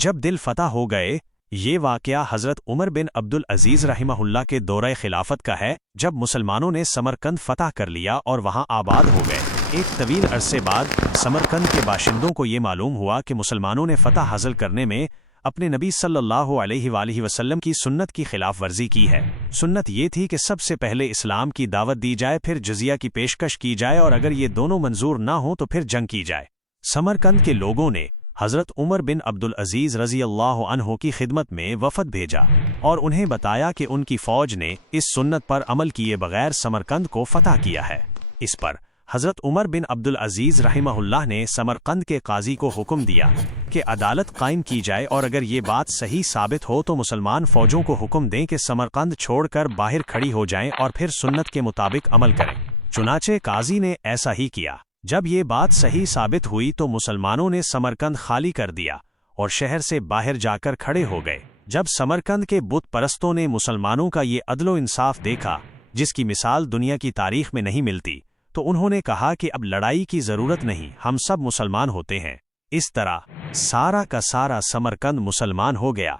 جب دل فتح ہو گئے۔ یہ واقعہ حضرت عمر بن عبدالعزیز رحمہ اللہ کے دورہ خلافت کا ہے، جب مسلمانوں نے سمرقند فتح کر لیا اور وہاں آباد ہو گئے۔ ایک طویل عرصے بعد سمرقند کے باشندوں کو یہ معلوم ہوا کہ مسلمانوں نے فتح حاصل کرنے میں اپنے نبی صلی اللہ علیہ وآلہ وسلم کی سنت کی خلاف ورزی کی ہے۔ سنت یہ تھی کہ سب سے پہلے اسلام کی دعوت دی جائے، پھر جزیہ کی پیشکش کی جائے، اور اگر یہ دونوں منظور نہ ہوں تو پھر جنگ کی جائے۔ سمرقند کے لوگوں نے حضرت عمر بن عبدالعزیز رضی اللہ عنہ کی خدمت میں وفد بھیجا اور انہیں بتایا کہ ان کی فوج نے اس سنت پر عمل کیے بغیر سمرقند کو فتح کیا ہے۔ اس پر حضرت عمر بن عبدالعزیز رحمہ اللہ نے سمرقند کے قاضی کو حکم دیا کہ عدالت قائم کی جائے، اور اگر یہ بات صحیح ثابت ہو تو مسلمان فوجوں کو حکم دیں کہ سمرقند چھوڑ کر باہر کھڑی ہو جائیں اور پھر سنت کے مطابق عمل کریں۔ چنانچہ قاضی نے ایسا ہی کیا۔ جب یہ بات صحیح ثابت ہوئی تو مسلمانوں نے سمرقند خالی کر دیا اور شہر سے باہر جا کر کھڑے ہو گئے۔ جب سمرقند کے بت پرستوں نے مسلمانوں کا یہ عدل و انصاف دیکھا، جس کی مثال دنیا کی تاریخ میں نہیں ملتی، تو انہوں نے کہا کہ اب لڑائی کی ضرورت نہیں، ہم سب مسلمان ہوتے ہیں۔ اس طرح سارا کا سارا سمرقند مسلمان ہو گیا۔